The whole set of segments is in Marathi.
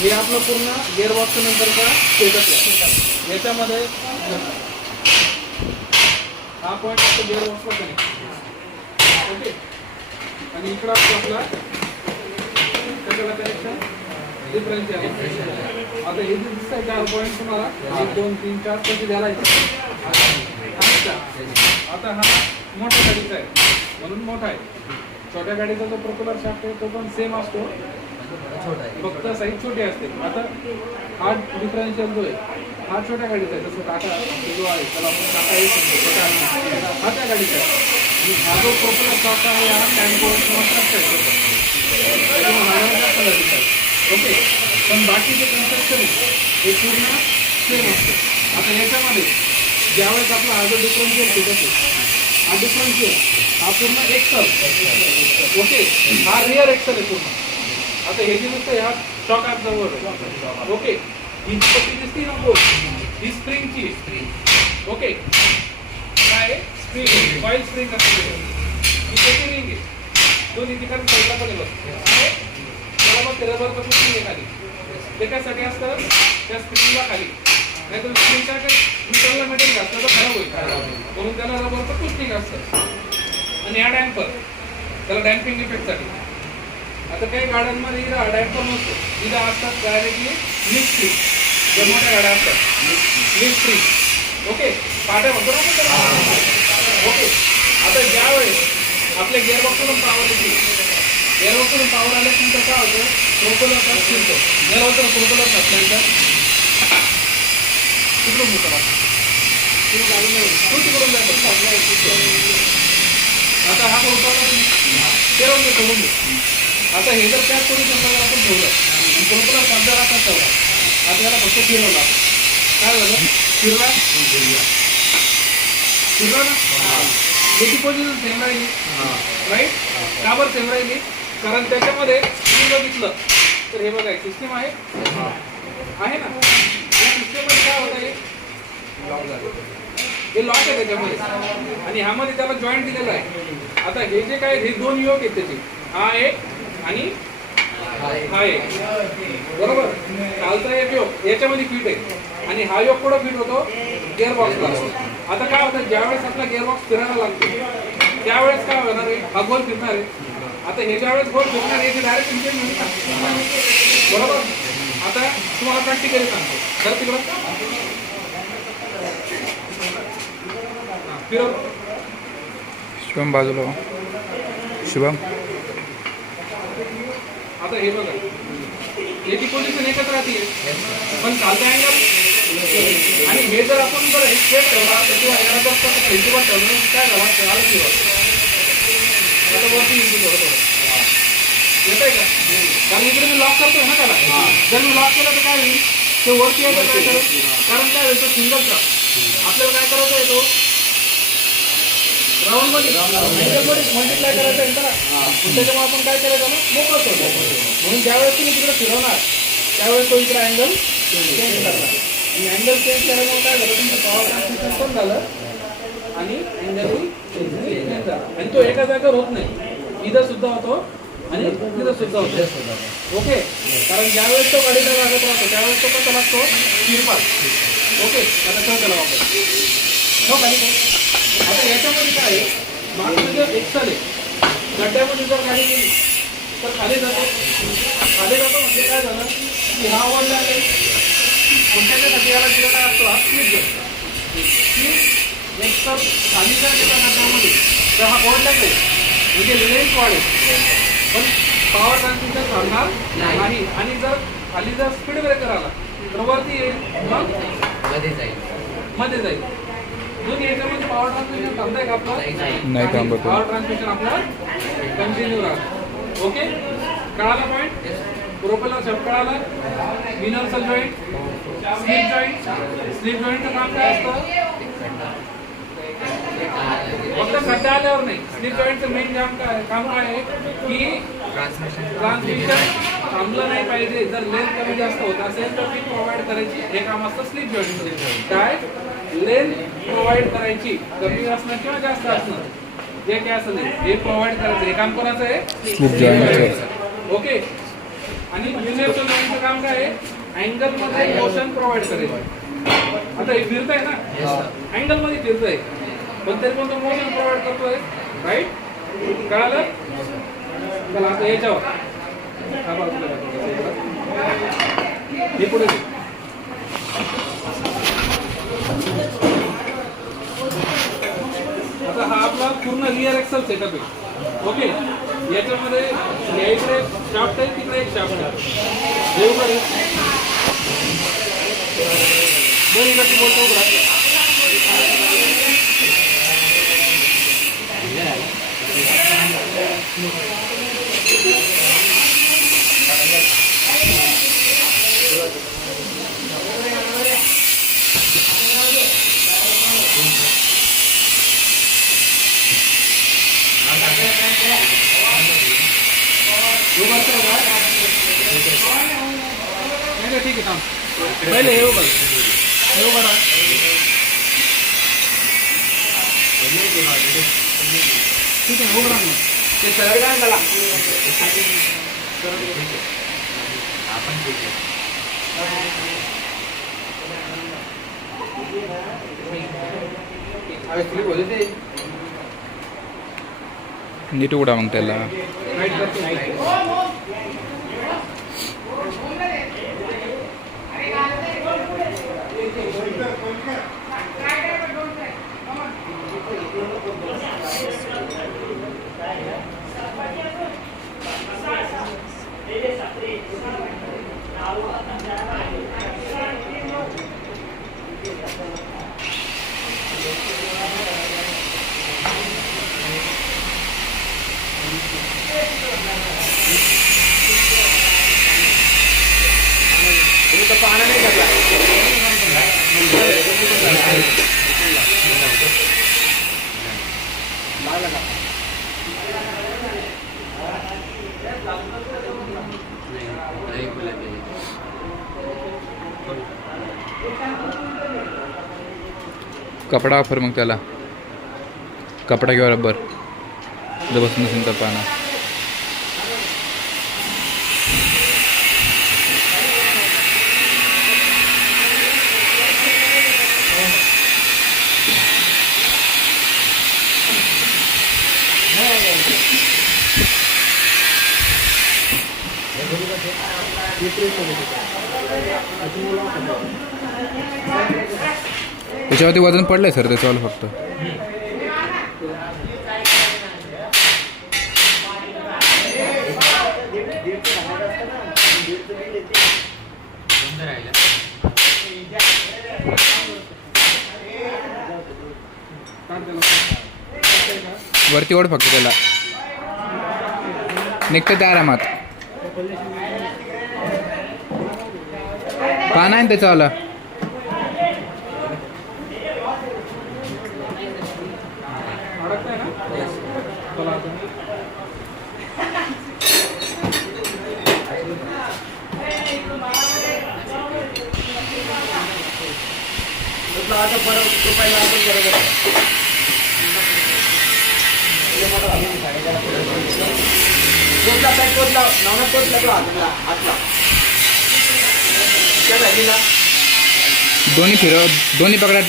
हे आपलं पूर्ण गिअरबॉक्स नंतरचा स्टेटस आहे. याच्यामध्ये हा पॉईंट आपला गिअरबॉक्सला कनेक्ट. ओके. आणि इकडं आपला कशाला कनेक्शन डिफरन्शियल. आता हे जे दिसत आहे 4 पॉईंट तुम्हाला 1 2 3 4 पैसे द्यायचे. आता हा मोठ्या गाडीचा आहे म्हणून मोठा आहे. छोट्या गाडीचा जो प्रोपेलर शाफ्ट आहे तो पण सेम असतो, फक्त साईज छोटी असते. आता हा डिफरन्शियल जो आहे हा छोट्या गाडीचा आहे. जसं टाटा जो आहे त्याला आपण टाटा हे छोटा हा त्या गाडीचा आहे. आणि हा जो प्रोपेलर शाफ्ट आहे हा टॅम्पो किंवा ट्रकचा आहे. ओके. पण बाकीचे कन्स्ट्रक्शन आहे हे पूर्ण सेम असतं. आता याच्यामध्ये ज्यावेळेस आपला हा जो डिफरन्शियल सेटअप आहे हा डिफरन्शियल हा पूर्ण एक्सल. ओके. हा रिअर एक्सल आहे पूर्ण. आता हे जे दिसतं ह्या शॉक ॲब्झॉर्बर. ओके. ही पट्टी दिसते ना बोल ही स्प्रिंगची. ओके. काय स्प्रिंग कॉईल स्प्रिंग असते ही त्याची रिंग आहे. दोन्ही ठिकाणी साईडला पण येतो. त्याला मग ते रबरचं पुस्टिंग आहे खाली. ते कशासाठी असतं त्या स्प्रिंगला खाली, नाही तर स्प्रिंगच्या इंटरनल मेटेरियल असतं तर खराब होईल म्हणून त्याला रबरचं पुस्टिंग असतं. आणि हा डॅम्पर त्याला डॅम्पिंग इफेक्टसाठी. आता काही गाड्यांमध्ये इथं डॅम्पर नसतो, इथं असतात डायरेक्टली लिफ्ट स्प्रिंग. जर मोठ्या गाड्या असतात लिफ्ट स्प्रिंग. ओके. पाट्या म्हणतो ना आपण. ओके. आता ज्यावेळेस आपल्या गिअरबॉक्सवरून पावर येते, गिअरबॉक्सवरून पावर आल्यानंतर काय होतं प्रोपेलरचा फिरतो. गिअरबॉक्सला प्रोपेलर नसल्यानंतर तिकडून होतं तिकडून जातो. आता हा प्रोपेलर फिरवून दे सोडून दे. आता हे जर त्याच पोझिशनला आपण ठेवलं आणि प्रोपेलर सध्या असा ठेवला आपल्याला फक्त फिरवला काय झालं फिरला फिरला ना. त्याची पोझिशन सेम राहिली राईट. का बरं सेम राहिली? कारण त्याच्यामध्ये तुम्ही बघितलं तर हे बघा सिस्टीम आहे ना. या सिस्टीममध्ये काय होत आहे हे लॉक आहे त्याच्यामध्ये आणि ह्यामध्ये त्याला जॉईंट दिलेलं आहे. आता हे जे काय हे 2 योक आहेत त्याचे, हा एक आणि हा एक. बरोबर. खालचा एक योक याच्यामध्ये फिट आहे आणि हा योक कुठं फिट होतो गिअरबॉक्सला. आता काय होतं ज्यावेळेस आपला गिअरबॉक्स फिरायला लागतो त्यावेळेस काय होणार आहे हा गोल फिरणार आहे. आता हे ज्यावेळेस गोल फिरणार आहे याची डायरेक्ट इंटेंट मिळणार. बरोबर. आता तुम्हाला प्रॅक्टिकली सांगतो तर तिकडं फिरव. शुभम बाजूला. शुभम आता हे बघा याची पोझिशन एकच राहते पण चालते अँगल. आणि हे जर आपण जर एक स्टेप ठेवला किंवा याला जर फेस्टिवल ठेवलं काय झाला आलं किंवा आता वरती येईल थोडं येत आहे का. कारण इकडे मी लॉक करतोय ना त्याला. जर मी लॉक केलं तर काय होईल ते वरती यायचं काय करेल. कारण काय होईल तो सिंगल ट्रक आपल्याला काय करायचा येतो राऊंड मध्ये मल्टिप्लाय करायचं आहे त्याला. त्याच्यामुळे आपण काय करायचं ना मोकळच होतो. म्हणून ज्यावेळेस तुम्ही तिकडे फिरवणार त्यावेळेस तो इकडे अँगल चेंज करणार आणि अँगल चेंज केल्यामुळे काय झालं तुमचं पॉवर ट्रान्समिशन पण झालं आणि अँगलही चेंज झाला. आणि तो एका जागेवर होत नाही, इथं सुद्धा होतो आणि तिथं सुद्धा होतो. ओके. कारण ज्यावेळेस तो गाडीला लागत राहतो त्यावेळेस तो कसा लागतो फिरपास. ओके. आता ठेव त्याला वापर हो खाली. आता याच्यामध्ये काय आहे मागचं जर एक्सल आहे गड्ड्यामध्ये जर गाडी गेली तर खाली जातो. खाली जातो म्हणजे काय झालं की हा ओढला आहे पण त्याच्यासाठी याला दिलेला असतो हा स्लीप जर स्लीप एक्सल खाली जर गेला गड्ड्यामध्ये तर हा ओढला नाही म्हणजे लेन्थ वाढेल पण पॉवर ट्रान्समिशन चालणार नाही. आणि जर खाली जर स्पीड ब्रेकर आला तर वरती येईल मग मध्ये जाईल. दोन्ही याच्यामध्ये पॉवर ट्रान्समिशन थांबताय का आपलं नाही थांबत. पॉवर ट्रान्समिशन आपलं कंटिन्यू राहतं. ओके. कळाला पॉईंट. प्रोपेलर शब्द कळाला. Universal joint slip joint. Slip जॉईंटचं काम काय असतं फक्त खड्डा आल्यावर नाही. स्लिप जॉईंटचं मेन काम काय आहे की ट्रान्समिशन थांबलं नाही पाहिजे. जर लेंथ कमी जास्त होत असेल तर ती प्रोव्हाइड करायची हे काम असतं स्लिप जॉईंटमध्ये. काय लेंथ प्रोव्हाइड करायची कमी असणं किंवा जास्त असणं जे काय असेल हे प्रोव्हाइड करायचं हे काम कोणाचं आहे स्लिप जॉईंटचं. ओके. आणि युनिव्हर्सल जॉईंटचं काम काय आहे? अँगल मध्ये मोशन प्रोव्हाइड करायचं. आता हे फिरत आहे ना, अँगल मध्ये फिरतंय, पण तरी पण तो मोशन प्रोव्हाइड करतोय. राईट, कळालं? चला आता याच्यावर हे पुढे आता हा आपला पूर्ण रिअर एक्सल सेटअप आहे. ओके, याच्यामध्ये इकडे शाफ्ट आहे, तिकडे एक शाफ्ट आहे. दोन्ही गती बोलतो ठीक आहे, थांब. पहिले हे बघ, हे बघा. ठीक आहे, उघडा ना. ते सरळ काय झाला नीट उघडा मग त्याला. पाहणं नाही करला. कपडा वापर मग त्याला, कपडा किंवा रबर जर बसून नसेल तर पाना. त्याच्यावरती वजन पडलंय सर, त्याच्यावर फक्त. वरती ओढ फक्त त्याला, निघतं त्या आरामात. पान आहे ना त्याच्यावाला. दोन्ही फिरव, दोन्ही पकडा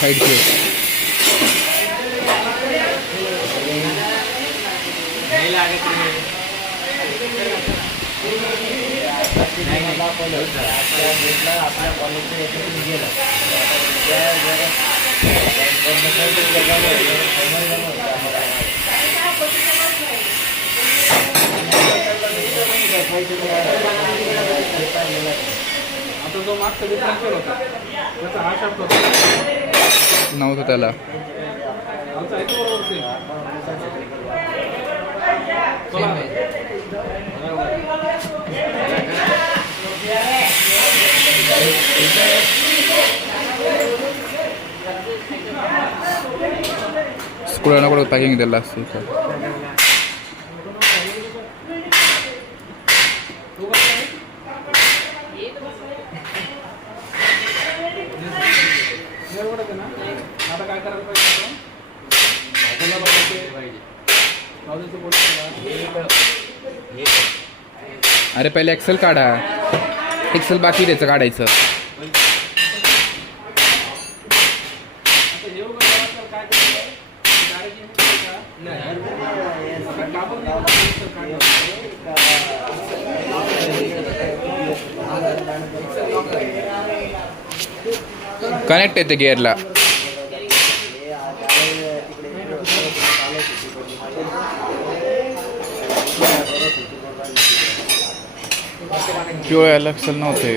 साईडचे. आपल्या कॉलेजचं गेलं आता जो मागचा डिफरन्शियल होता त्याचा हा शब्द होता नव्हतं त्याला. आमचा आहे तो बरोबर स्कूलला कडे पॅकिंग द्यायला असते. आता काय करायला पाहिजे अरे पहिले एक्सेल काढा. एक्सेल बाकी त्याचं काढायचं. आता हे बघा जरा काय करायचं, डायरेक्ट इमेज का आता कापून कनेक्ट येते गिअरला. किंवा याला एक्सेल नव्हते.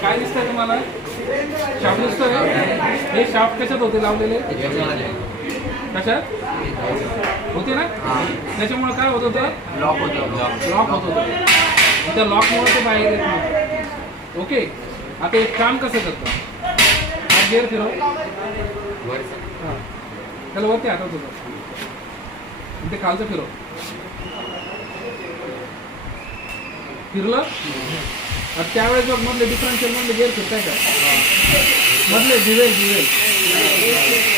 काय दिसतंय तुम्हाला? शाफ्ट दिसतोय. हे शाफ्ट कशात होते लावलेले? कशात होते ना? त्याच्यामुळे काय होत होतं? लॉक होत होतं. त्या लॉकमुळे ते बाहेर येत नव्हतं. ओके. आता एक काम कसं करतं? हा गिअर फिरव. हां, त्याला वरती हातात होतं ते खालचं फिरव. फिरलं. त्यावेळेस बघ मधले डिफरन्शियल मधले गिअर फिरताय का? मधले दिवेल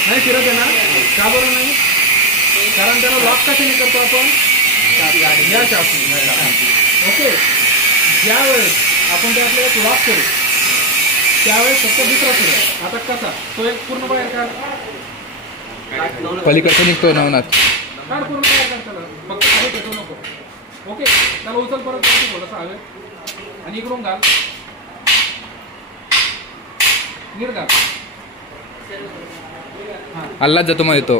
नाही फिरत आहे ना? का बरं नाही? कारण त्याला लॉक कशाने करतो आपण? या शाफ्टने. ओके. ज्यावेळेस आपण त्यातलं एक लॉक करू त्यावेळेस फक्त दुसरा फिरत. आता कसा? तो एक पूर्ण बाहेर काढ. पलीकडचं निघतो नवनाथ. काढ पूर्ण बाहेर काढ त्याला. फक्त हवे भेटू नको. ओके. त्याला उचल परत थोडंसं हवे आणि इकडून घाल. नीट घाल. अल्लाच जातो मध्ये तो.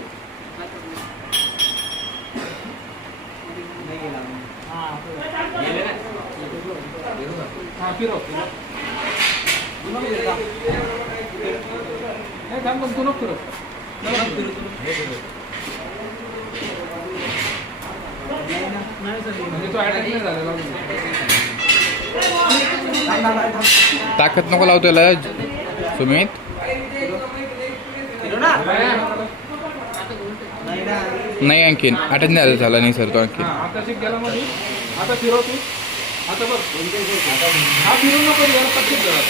हां फिरव. नाही थांब पण तू नको फिरव. म्हणजे तो अटॅक नाही झालेला. ताकद नको लावतो याला सुमित. नाही आणखीन अटॅच नाही झाला नाही सर तो आणखी. आता शिक गेला मध्ये. आता फिरव तू. आता बघ हा फिरून नको जरा पटकीत जरा.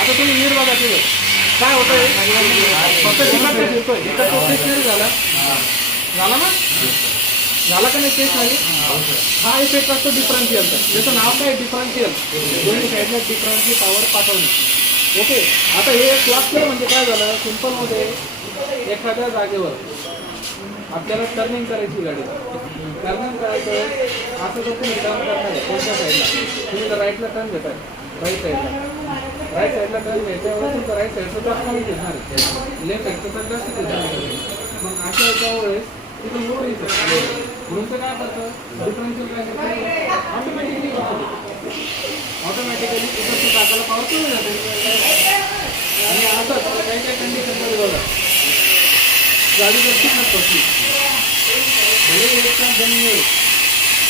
आता तुम्ही नीट बघा तिथं काय होतंय. फक्त तिकडे फिरतोय. इकडे स्टेशनरी झाला ना? झाला का नाही स्टेशनरी? हा इफेक्ट असतो डिफरन्शियलचा. त्याचं नाव काय? डिफरन्शियल. दोन्ही साईडला डिफरन्शियल पॉवर पाठवणे. ओके. आता हे क्लस्टर म्हणजे काय झालं? सिम्पलमध्ये एखाद्या जागेवर आपल्याला टर्निंग करायची गाडी. टर्निंग करायचं असं जर तुम्ही टर्न करताय कोणत्या साईडला तुम्ही जर राईटला टर्न घेताय राईट साईडला टर्न घ्यायच्यावर तुमचं राईट साईडचं जास्त कमी घेणार आहे. लेफ्ट साईडचं तर जास्त घेणार. मग अशा याच्या वेळेस तिथं मोड येतं. म्हणून ते काय करतं? डिफरन्शियल काय करतं? ऑटोमॅटिकली तिथं टाकायला पॉवर कमी जाते. आणि असंच काही काही कंडिशनमध्ये बघा गाडी जर खूप पडली भले एक तास जण मिळेल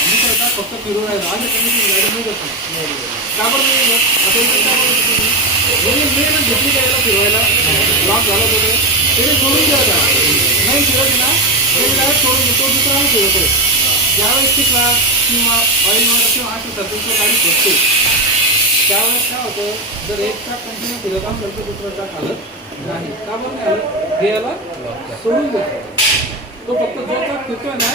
आणि सरकार फक्त फिरून राहिलं अशा कंडिशन गाडी नाही करत का बरं नाही येत? आता इकडे काय बोलत होते मी मेहनत घेतली का याला फिरवायला लॉक झालं होतं त्याने सोडून दिलं का नाही फिरत ना त्याने डायरेक्ट सोडून देतो दुसरा फिरवतोय ज्यावेळेस शिकला किंवा ऑइलवर किंवा अशा सर्विसवर गाडी फसते त्यावेळेस काय होतं जर एक चाक कंटिन्यू फिरत असेल तर दुसरं चाक आलं नाही का बरं नाही आलं हे याला सोडून देतो तो फक्त जो चाक फिरतोय ना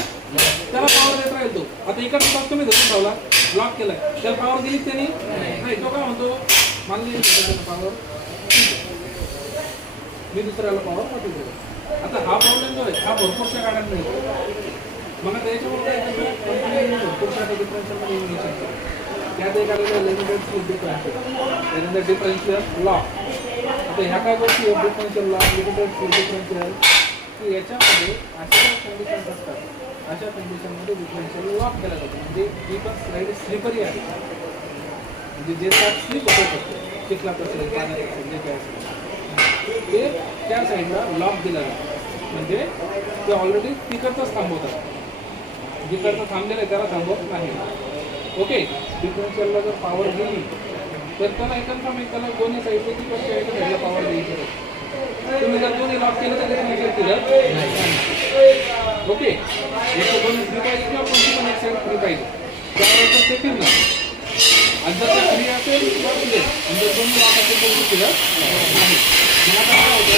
त्याला पॉवर देत राहील तो आता इकडचा चाक तुम्ही धरून ठेवला लॉक केलाय त्याला पॉवर दिली त्यांनी नाही तो काय म्हणतो मला दिली पॉवर मी दुसऱ्याला पॉवर पाठवून देतो आता हा प्रॉब्लेम जो आहे हा भरपूरशा गाड्यांना येतो मग त्याच्यामुळे काय भरपूरशा डिफरन्शियलमध्ये येऊन शकतो त्यात एक आलेलं लिमिटेड स्पीड डिफरन्शियल त्यानंतर डिफरन्शियल लॉक आता ह्या काय गोष्टी आहेत differential lock limited speed differential की याच्यामध्ये अशा कंडिशन्स असतात अशा कंडिशनमध्ये डिफरन्शियल लॉक केला जातो म्हणजे ही पण स्लाईड स्लिपरी आहे म्हणजे जे चाक स्लिप होत असतं चिखलात असेल पाण्यात असेल जे काय असेल ते त्या साईडला लॉक दिला जातो म्हणजे ते ऑलरेडी तिकडचंच थांबवतात जिकडचं थांबलेलं आहे त्याला थांबवत नाही ओके डिफरन्शियलला जर पॉवर दिली तर त्याला त्याला दोन्ही साईडपैकी कोणत्या एका साईडला पॉवर द्यायची तुम्ही जर दोन्ही लॉक केलं तर डिफरन्शियल केलं ओके एक दोन्ही फ्री पाहिजे किंवा कोणती पण एक साईड फ्री पाहिजे त्यावेळेस ते फिरणार आणि जर ते फ्री असेल किंवा फिरेल आणि जर दोन्ही लॉक असेल तर ते फिरत नाही मग आता काय होतं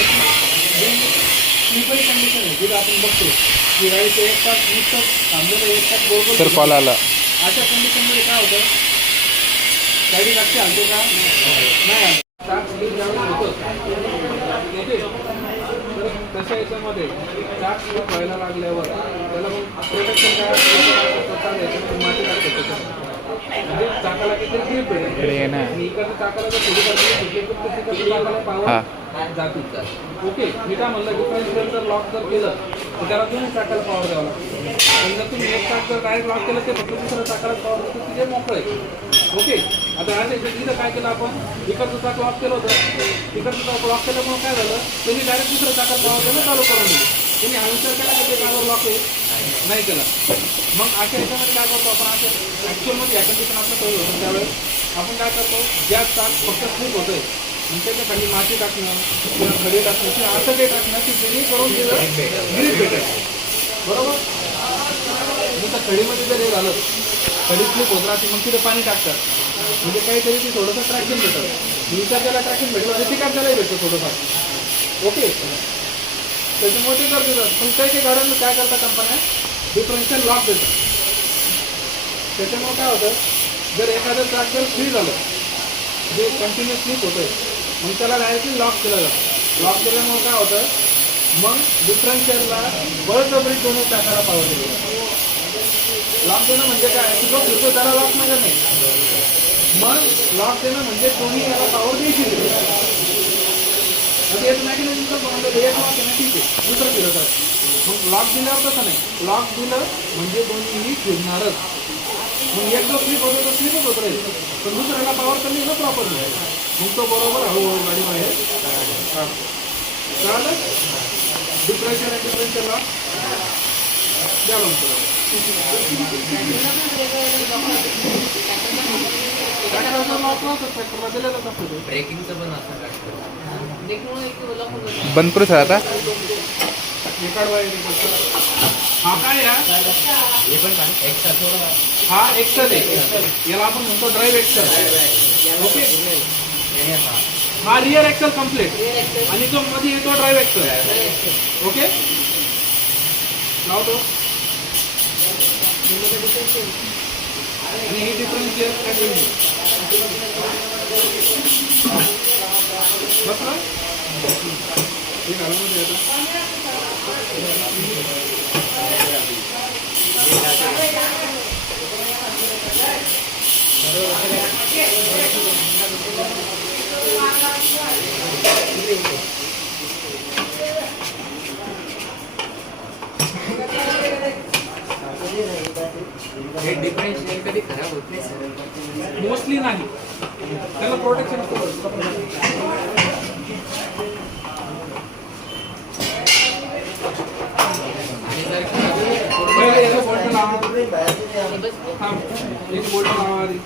स्लीपरी कंडिशन आहे जिथं आपण बघतो की गाडीचं एक तास नुसतं थांबलेलं एक तास बरोबर सर कॉल आला अशा कंडिशनमध्ये काय होतं गाडी लक्ष आणते का नाही आणत चाक स्लीप ज्यावेळेस होतं ओके तर तशा याच्यामध्ये चाक स्लीप व्हायला लागल्यावर त्याला मग प्रोटेक्शन काय याच्यामध्ये माती लागते त्याच्यामध्ये म्हणजे चाकाला काहीतरी ग्रीप भेटेल आणि इकडच्या चाकाला जर थोडी सुटली तर तिकडच्या चाकाला पावर जातील ओके मी काय म्हणलं डिफरन्शियल जर लॉक जर केलं तर त्याला दोन्ही चाकाला पॉवर द्यावं लागतं पण जर तुम्ही एक चाक जर डायरेक्ट लॉक केलं ते फक्त दुसऱ्या चाकाला पॉवर देतो तिथे मोकळं आहे ओके आता आज इथं काय केलं आपण इकडचं चाक लॉक केलं होतं तिकडचं चाक लॉक केल्यामुळे काय झालं त्यांनी डायरेक्ट दुसऱ्या चाकाला पॉवर देणं चालू करून दिलं त्यांनी हा विचार केला की ते कागद लॉक आहे नाही केला मग अशा याच्यामध्ये काय करतो आपण अशा ॲक्च्युअलमध्ये या कंडिशन आपलं कळलं होतं त्यावेळेस आपण काय करतो ज्या चाक फक्त स्लिप होतं आहे मग त्याच्या खाली माती टाकणं किंवा खडी टाकणं किंवा असं काही टाकणं की त्यांनी करून दिलं ग्रीप भेटेल बरोबर नुसतं खडीमध्ये जर हे झालं खडी स्लिप होत राहते मग तिथे पाणी टाकतात म्हणजे काहीतरी ती थोडंसं ट्रॅकिंग भेटतं विचार त्याला ट्रॅकिंग भेटलं म्हणजे ती काय त्यालाही भेटतं थोडंफार ओके त्याच्यामुळे ते गरजेचं पण काही काही गाड्यांना काय करतात कंपन्या डिफरन्शियल लॉक देतात त्याच्यामुळे काय होतं जर एखादं ट्रॅक जर फ्री झालं जे कंटिन्यू स्लिप होतं मग त्याला डायरेक्टली लॉक केलं जातं लॉक केल्यामुळे काय होतं मग डिफरन्शियलला बळजबरी दोन्ही चाकाला पॉवर दिली लॉक देणं म्हणजे काय की जो फिरतो त्याला लॉक म्हणजे नाही मग लॉक देणं म्हणजे दोन्ही याला पॉवर द्यायची आता एक मॅकॅनिझम जर बनवलं एक लॉक येणं ठीक आहे दुसरं फिरत आहे मग लॉक दिल्यावर तसं नाही लॉक दिलं म्हणजे दोन्हीही फिरणारच मग एक जो स्लिप होतो तो स्लिपच होत राहील पण दुसऱ्याला पॉवर कमी ना प्रॉपर नाही मग तो बरोबर हळूहळू गाडी बाहेर कळलं डिफरन्शियल आणि डिफरन्शियल लॉक द्या म्हणतो ट्रॅक्टरला दिलेलंच असतं ते ब्रेकिंगचं पण असं बंद करू सर आता हा काय या हे पण एक्स्ट्रा थोडं हा एक्सेल आहे याला आपण म्हणतो ड्राईव्ह एक्सेल ओके हा रिअर एक्सेल कम्प्लीट आणि जो मध्ये येतो ड्राईव्ह एक्सेल ओके लावतो आणि हे डिफरन्शियल बसलं हे घालून हे डिफरन्शियल कधी खराब होत नाही सर मोस्टली नाही त्याला प्रोटेक्शन लावा थांब एक बोल्ट लावा आधी